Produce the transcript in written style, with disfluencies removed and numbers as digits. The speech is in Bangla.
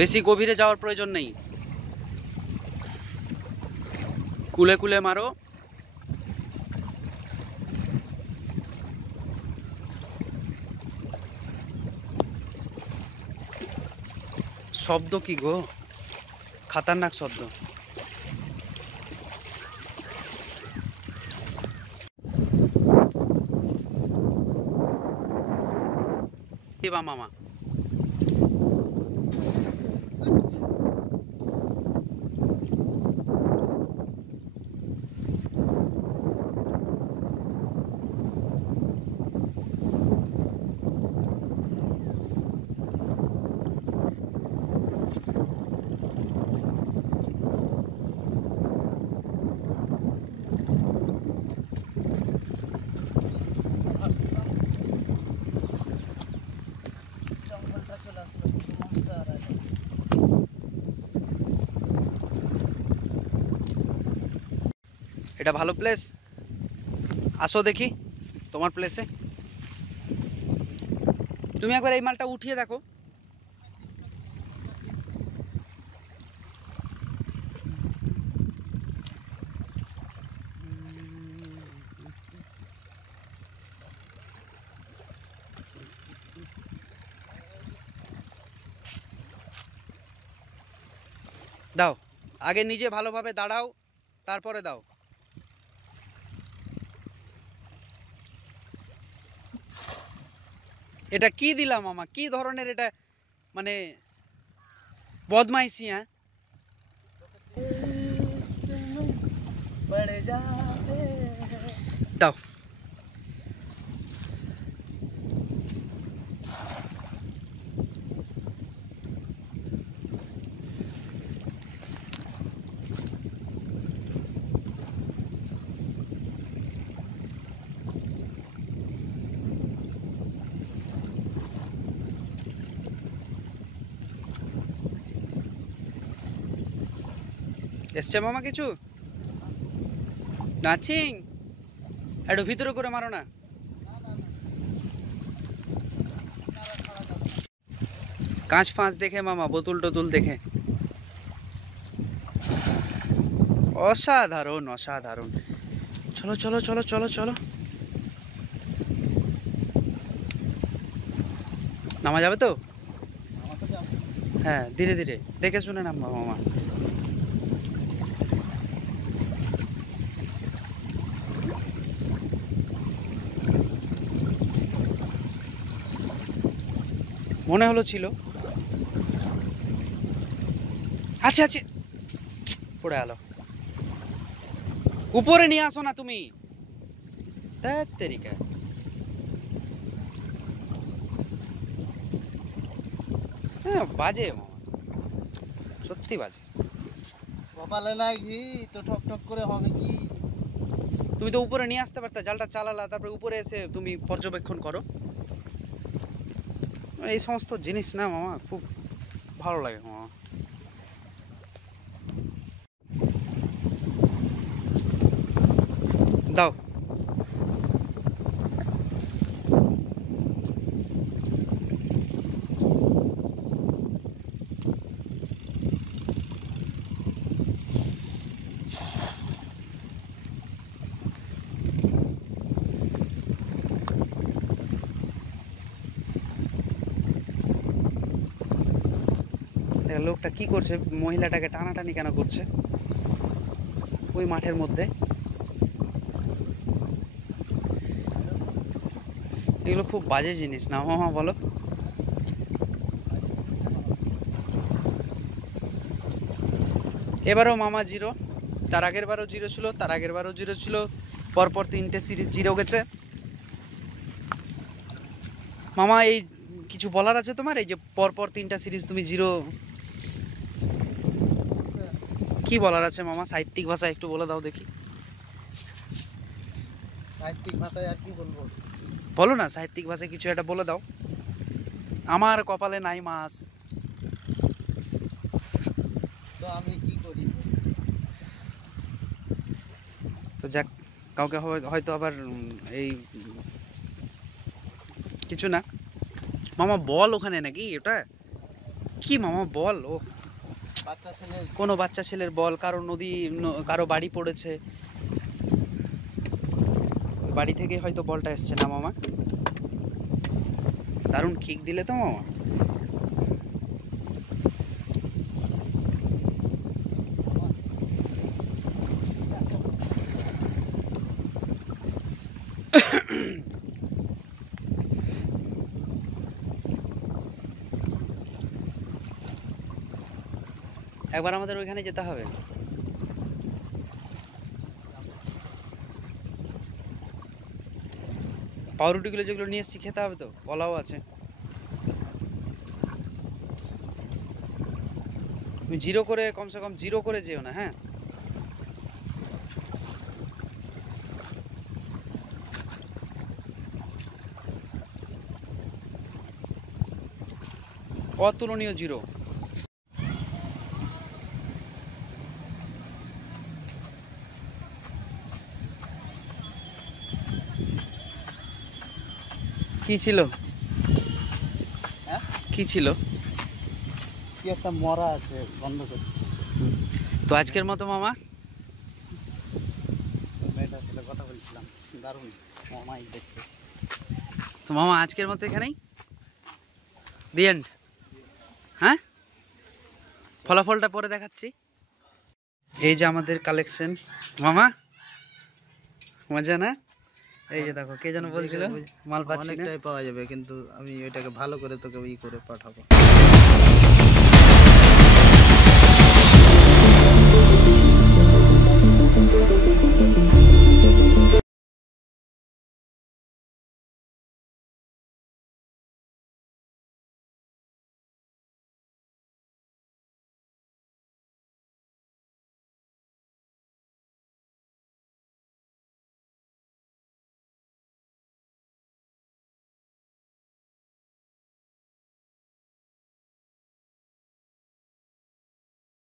বেশি গভীরে যাওয়ার প্রয়োজন নেই, কুলে কুলে মারো। শব্দ কি গো, খতরনাক শব্দ। মামা এটা ভালো প্লেস, আসো দেখি তোমার প্লেসে। তুমি একবার এই মালটা উঠিয়ে দেখো। দাও, আগে নিজে ভালোভাবে দাঁড়াও, তারপরে দাও। এটা কি দিলাম মামা, কি ধরনের এটা, মানে বদমাইশি। হ্যাঁ দাও। এসছে মামা কিছু নাচিং, একটু ভিতরে করে মারো না। কাঁচ ফাঁচ দেখে মামা, বোতল টোতল দেখে। অসাধারণ অসাধারণ। চলো চলো চলো চলো চলো, নামা যাবে তো? হ্যাঁ ধীরে ধীরে দেখে শুনে নামবা মামা। মনে হলো ছিল, আছে আছে, পড়ে গেল। উপরে নিয়ে আসো না তুমি, তেরিকা। হ্যাঁ বাজে মামা, সত্যি বাজে। কপালে লাগি তো ঠক ঠক করে হবে কি? তুমি তো উপরে নিয়ে আসতে পারতে, জালটা চালালা, তারপরে উপরে এসে তুমি পর্যবেক্ষণ করো। এই সমস্ত জিনিস না মামা খুব ভালো লাগে মামা। দাও। লোকটা কি করছে, মহিলাটাকে টানাটানি কেন করছে ওই মাঠের মধ্যে? এগুলো খুব বাজে জিনিস না মামা, বলো? এবারও মামা জিরো, তার আগের বারও জিরো ছিল, তার আগের বারও জিরো ছিল, পরপর 3টে সিরিজ জিরো গেছে। মামা এই কিছু বলার আছে তোমার, এই যে পরপর 3টা সিরিজ তুমি জিরো, কি বলার আছে মামা? সাহিত্যিক ভাষায় একটু বলে দাও দেখি। সাহিত্যিক ভাষায় আর কি বলবো? বলো না, সাহিত্যিক ভাষায় কিছু একটা বলে দাও। আমার কপালে নাই মাছ, তো আমি কি করি? তো যাক, কাউকে হয়তো আবার এই কিছু না। মামা বল ওখানে নাকি ওটা কি মামা বল? ও বাচ্চা ছেলের কোনো বাচ্চা ছেলের বল, কারো কারো বাড়ি পড়েছে, ওই বাড়ি থেকে হয়তো বলটা এসছে না মামা। দারুণ কিক দিলে তো মামা। একবার আমাদের ওইখানে যেতে হবে। পাউরুটিগুলো যেগুলো নিয়ে এসেছি খেতে হবে তো, কলাও আছে। তুমি জিরো করে, কমসে কম জিরো করে যেও না, হ্যাঁ? অতুলনীয় জিরো। কি ছিল? হ্যাঁ কি ছিল? কি একটা মরা আছে বন্ধ করছে। তো আজকের মতো মামা মেয়েটার সাথে কথা বলছিলাম, দারুণ মামাই দেখতে। তো মামা আজকের মতো এখানেই দি এন্ড, হ্যাঁ? ফলাফলটা পরে দেখাচ্ছি। এই যে আমাদের কালেকশন মামা, মজা না? এই যে দেখো, কে যেন বলছিল মাল পাচ্ছি না। অনেকটাই পাওয়া যাবে, কিন্তু আমি ওইটাকে ভালো করে তোকে ই করে পাঠাবো।